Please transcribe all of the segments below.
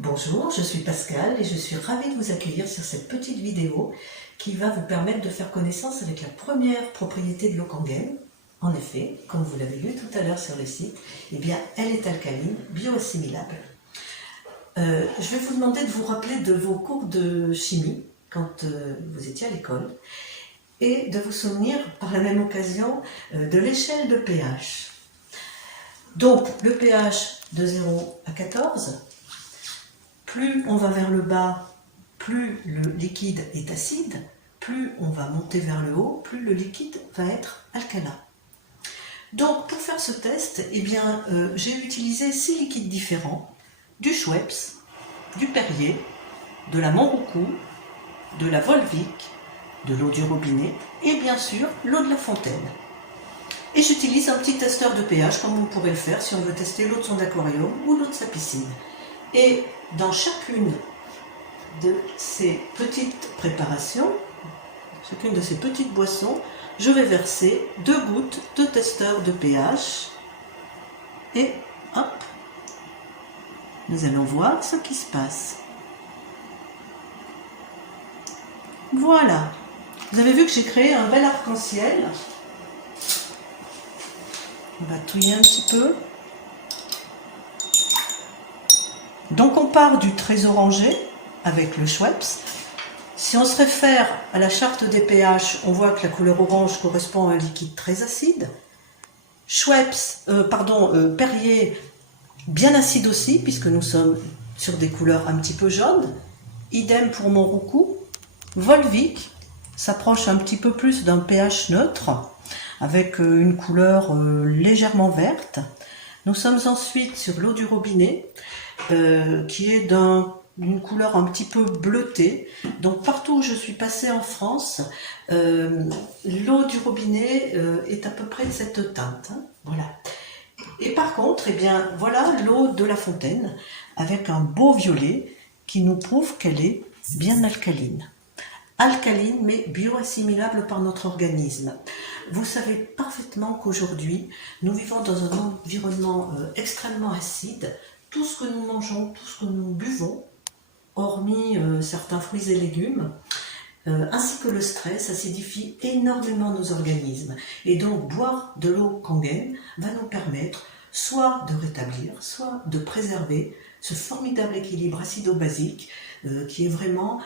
Bonjour, je suis Pascal et je suis ravie de vous accueillir sur cette petite vidéo qui va vous permettre de faire connaissance avec la première propriété de l'eau Kangen. En effet, comme vous l'avez lu tout à l'heure sur le site, eh bien, elle est alcaline, bioassimilable. Je vais vous demander de vous rappeler de vos cours de chimie quand vous étiez à l'école et de vous souvenir par la même occasion de l'échelle de pH. Donc, le pH de 0 à 14, plus on va vers le bas, plus le liquide est acide, plus on va monter vers le haut, plus le liquide va être alcalin. Donc pour faire ce test, eh bien, j'ai utilisé 6 liquides différents, du Schweppes, du Perrier, de la Monroucou, de la Volvic, de l'eau du robinet et bien sûr l'eau de la fontaine. Et j'utilise un petit testeur de pH comme on pourrait le faire si on veut tester l'eau de son aquarium ou l'eau de sa piscine. Et dans chacune de ces petites préparations, chacune de ces petites boissons, je vais verser 2 gouttes de testeur de pH et hop, nous allons voir ce qui se passe. Voilà, vous avez vu que j'ai créé un bel arc-en-ciel. On va touiller un petit peu. Donc on part du très orangé avec le Schweppes. Si on se réfère à la charte des pH, on voit que la couleur orange correspond à un liquide très acide. Perrier, bien acide aussi, puisque nous sommes sur des couleurs un petit peu jaunes. Idem pour Monroucou. Volvic s'approche un petit peu plus d'un pH neutre, avec une couleur légèrement verte. Nous sommes ensuite sur l'eau du robinet, qui est d'une couleur un petit peu bleutée. Donc partout où je suis passée en France, l'eau du robinet est à peu près de cette teinte. Hein, voilà. Et par contre, eh bien, voilà l'eau de la fontaine avec un beau violet qui nous prouve qu'elle est bien alcaline. Alcaline mais bioassimilable par notre organisme. Vous savez parfaitement qu'aujourd'hui, nous vivons dans un environnement extrêmement acide. Tout ce que nous mangeons, tout ce que nous buvons, hormis certains fruits et légumes, ainsi que le stress, acidifie énormément nos organismes. Et donc, boire de l'eau Kangen va nous permettre soit de rétablir, soit de préserver ce formidable équilibre acido-basique qui est vraiment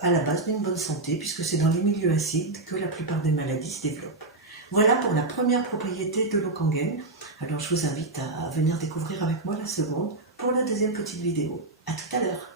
à la base d'une bonne santé, puisque c'est dans les milieux acides que la plupart des maladies se développent. Voilà pour la première propriété de l'eau Kangen. Alors je vous invite à venir découvrir avec moi la seconde pour la deuxième petite vidéo. À tout à l'heure.